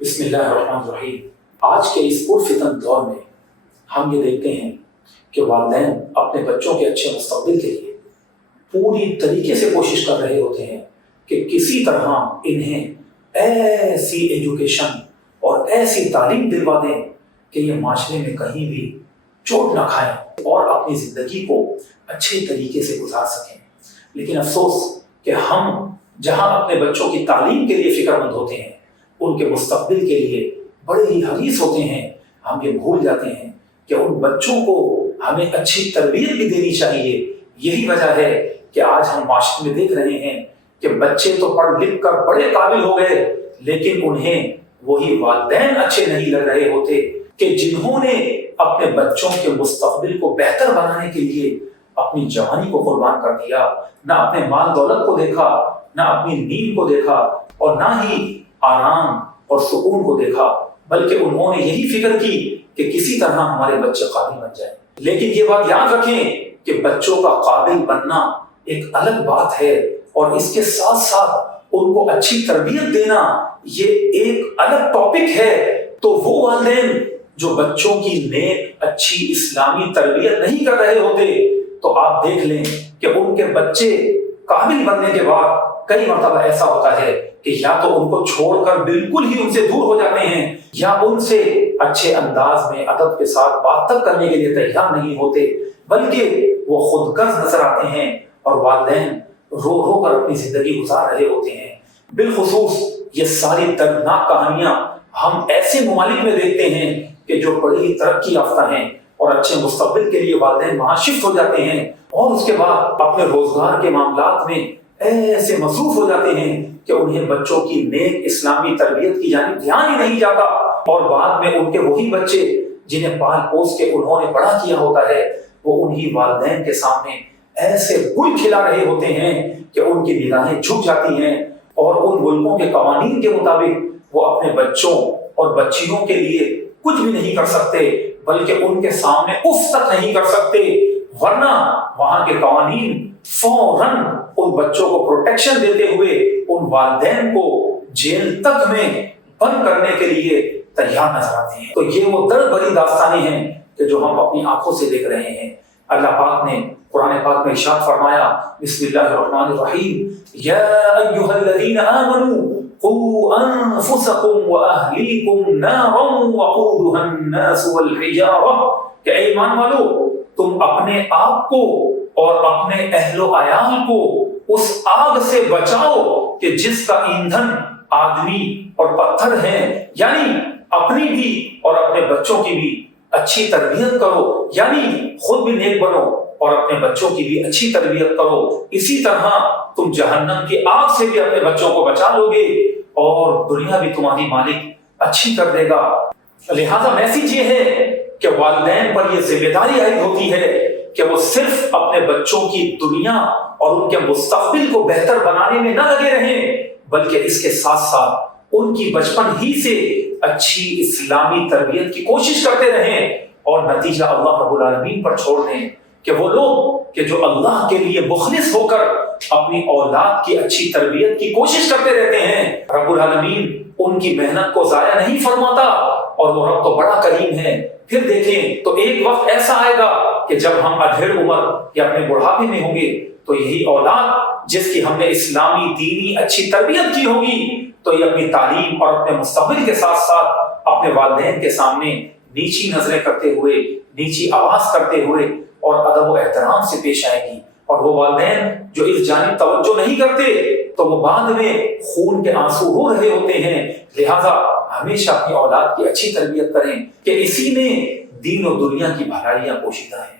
بسم اللہ الرحمن الرحیم۔ آج کے اس پرفتن دور میں ہم یہ دیکھتے ہیں کہ والدین اپنے بچوں کے اچھے مستقبل کے لیے پوری طریقے سے کوشش کر رہے ہوتے ہیں کہ کسی طرح انہیں ایسی ایجوکیشن اور ایسی تعلیم دلوا دیں کہ یہ معاشرے میں کہیں بھی چوٹ نہ کھائیں اور اپنی زندگی کو اچھے طریقے سے گزار سکیں۔ لیکن افسوس کہ ہم جہاں اپنے بچوں کی تعلیم کے لیے فکر مند ہوتے ہیں، ان کے مستقبل کے لیے بڑے ہی حریص ہوتے ہیں، ہم یہ بھول جاتے ہیں کہ ان بچوں کو ہمیں اچھی تربیت بھی دینی چاہیے۔ یہی وجہ ہے کہ آج ہم معاشرے میں دیکھ رہے ہیں کہ بچے تو پڑھ لکھ کر بڑے قابل ہو گئے، لیکن انہیں وہی والدین اچھے نہیں لگ رہے ہوتے کہ جنہوں نے اپنے بچوں کے مستقبل کو بہتر بنانے کے لیے اپنی جوانی کو قربان کر دیا، نہ اپنے مال دولت کو دیکھا، نہ اپنی نیند کو دیکھا، اور نہ ہی آرام اور سکون کو دیکھا، بلکہ انہوں نے یہی فکر کی کہ کسی طرح ہمارے بچے قابل بن جائیں۔ لیکن یہ بات یاد رکھیں کہ بچوں کا قابل بننا ایک الگ بات ہے، اور اس کے ساتھ ساتھ ان کو اچھی تربیت دینا یہ ایک الگ ٹاپک ہے۔ تو وہ والدین جو بچوں کی نیک اچھی اسلامی تربیت نہیں کر رہے ہوتے، تو آپ دیکھ لیں کہ ان کے بچے قابل بننے کے بعد کئی مرتبہ ایسا ہوتا ہے کہ یا تو ان کو چھوڑ کر بالکل ہی ان سے دور ہو جاتے ہیں، یا ان سے اچھے انداز میں ادب کے ساتھ بات تک کرنے کے لیے تیار نہیں ہوتے، بلکہ وہ خود غرض نظر آتے ہیں اور والدین رو رو کر اپنی زندگی گزار رہے ہوتے ہیں۔ بالخصوص یہ ساری دردناک کہانیاں ہم ایسے ممالک میں دیکھتے ہیں کہ جو بڑی ترقی یافتہ ہیں اور اچھے مستقبل کے لیے والدین وہاں شفٹ ہو جاتے ہیں، اور اس کے بعد اپنے روزگار کے معاملات میں ایسے مصروف ہو جاتے ہیں کہ انہیں بچوں کی نیک اسلامی تربیت کی جانب دھیان ہی نہیں جاتا، اور بعد میں ان کے وہی بچے جنہیں پال پوس کے انہوں نے بڑا کیا ہوتا ہے، وہ انہی والدین کے سامنے ایسے گل کھلا رہے ہوتے ہیں کہ ان کی نگاہیں جھک جاتی ہیں، اور ان ملکوں کے قوانین کے مطابق وہ اپنے بچوں اور بچیوں کے لیے کچھ بھی نہیں کر سکتے، بلکہ ان کے سامنے اف تک نہیں کر سکتے، ورنہ وہاں کے قوانین فوراً ان بچوں کو پروٹیکشن دیتے ہوئے ان والدین کو جیل تک میں بند کرنے کے لیے تیار نظر آتے ہیں۔ تو یہ وہ درد بھری داستانیں ہیں کہ جو ہم اپنی آنکھوں سے دیکھ رہے ہیں۔ اللہ پاک نے قرآن پاک میں ارشاد فرمایا، بسم اللہ الرحمن الرحیم، یا ایھا الذین آمنوا قوا انفسکم واہلیکم نارا وقودھا الناس والحجارہ، کہ اے ایمان والو تم اپنے آپ کو اور اپنے اہل و عیال کو اس آگ سے بچاؤ کہ جس کا ایندھن آدمی اور پتھر ہیں، یعنی اپنی بھی اور اپنے بچوں کی بھی اچھی تربیت کرو، یعنی خود بھی نیک بنو اور اپنے بچوں کی بھی اچھی تربیت کرو، اسی طرح تم جہنم کی آگ سے بھی اپنے بچوں کو بچا لو گے اور دنیا بھی تمہاری مالک اچھی کر دے گا۔ لہذا میسج یہ ہے کہ والدین پر یہ ذمہ داری عائد ہوتی ہے کہ وہ صرف اپنے بچوں کی دنیا اور ان کے مستقبل کو بہتر بنانے میں نہ لگے رہیں، بلکہ اس کے ساتھ ساتھ ان کی بچپن ہی سے اچھی اسلامی تربیت کی کوشش کرتے رہیں، اور نتیجہ اللہ رب العالمین پر چھوڑ دیں کہ وہ لوگ کہ جو اللہ کے لیے مخلص ہو کر اپنی اولاد کی اچھی تربیت کی کوشش کرتے رہتے ہیں، رب العالمین ان کی محنت کو ضائع نہیں فرماتا، اور وہ رب تو بڑا کریم ہے۔ پھر دیکھیں تو ایک وقت ایسا آئے گا کہ جب ہم ادھیڑ عمر یا اپنے بڑھاپے میں ہوں گے، تو یہی اولاد جس کی ہم نے اسلامی دینی اچھی تربیت کی ہوگی، تو یہ اپنی تعلیم اور اپنے مستقبل کے ساتھ ساتھ اپنے والدین کے سامنے نیچی نظریں کرتے ہوئے، نیچی آواز کرتے ہوئے اور ادب و احترام سے پیش آئے گی۔ اور وہ والدین جو اس جانب توجہ نہیں کرتے تو وہ بعد میں خون کے آنسو رو رہے ہوتے ہیں۔ لہذا ہمیشہ اپنی اولاد کی اچھی تربیت کریں کہ اسی میں دین و دنیا کی بھلائیاں پوشیدہ ہیں۔